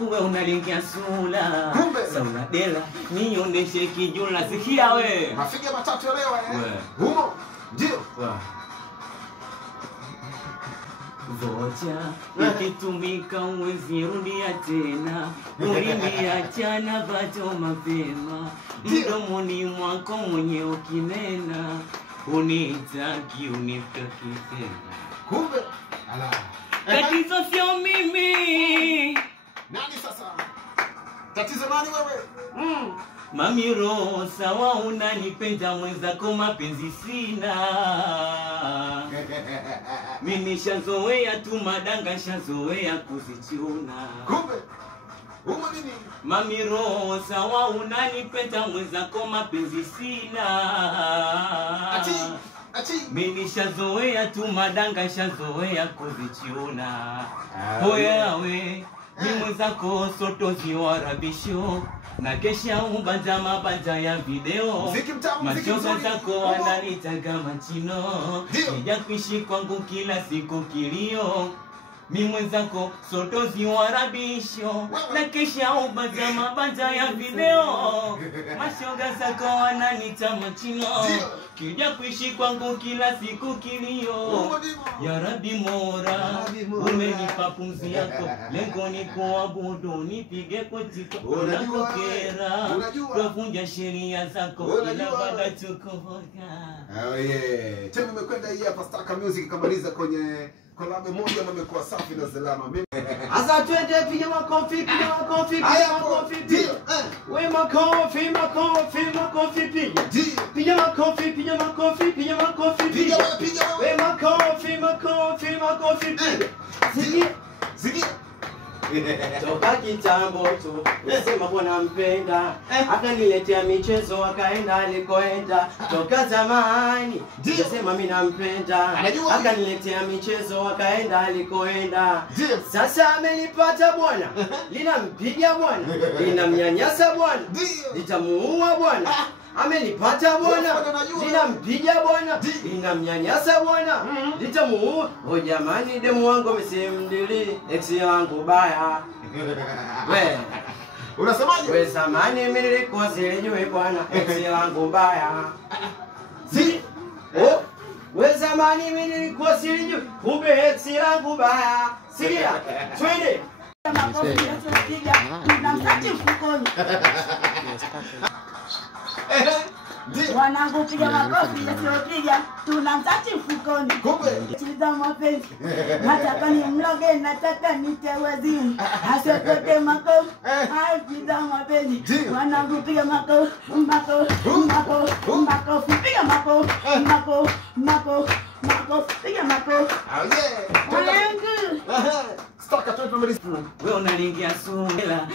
Uwe unalingia sula Sauna dela Nioneshe kijula sikia we Mafiga matatu ya leo Humo Ndio Vocha ikitumika uwezi rudia tena uliniachana bado mapema mdomoni mwako mwenye ukinena unitaki tena kumbe ala tatizo sio mimi nani sasa tatizo nani wewe Mami roho sawa unanipenda mwenzako mapenzi sina Mimi shazoea tu madanga shazoea kuzichuna kumbe umo nini Mami roho sawa unanipenda mwenzako mapenzi sina Ati Mimi shazoea tu madanga shazoea kuzichuna Hoyawe ni mwenzako soto ziwarabisho na kesha ubanja mabanja ya video machoka zako wananitaga machino Nija kuishi kwangu kila siku kilio Mi mwenzako soto ziwarabisho na kesha ubanja mabanja ya video mashoga zako wananita machino Kija kuishi kwangu kila siku kilio Ya Rabbi Mola umenipa pumzi yako lengo ni kuabudu nipige kotiko unakokera kuvunja sheria zako ila baada tukohoka Temu imekwenda hii hapa Staka Music kamaliza kwenye collab moja mmekuwa safi na salama Asa twende piga makofi piga makofi piga makofi piga we makofi piga piga makofi piga makofi piga makofi piga we makofi piga Zigi Toka kitambo tu Nasema bwana mpenda akaniletea michezo akaenda alikoenda Toka zamani Nasema mimi nampenda akaniletea michezo akaenda alikoenda Sasa amenipata bwana linampiga bwana linamnyanyasa bwana litamuua bwana Amenipata bwana linampiga bwana linamnyanyasa bwana litamuua jamani demu wangu amesimdili ex wangu baya we unasemaje we zamani mimi nilikuwa silijui bwana ex wangu baya we zamani mimi nilikuwa silijui kumbe ex wangu baya sikia twende makofi tunapiga tunamsati mfukoni Wanangu piga makofi tunapiga tunamsati mfukoni Chiza mapenzi nataka ni mloge nataka nitewazimu asokote makofi chiza mapenzi wanangu piga makofi piga makofi piga makofi Staka tu tumaliza Wewe unalingia sula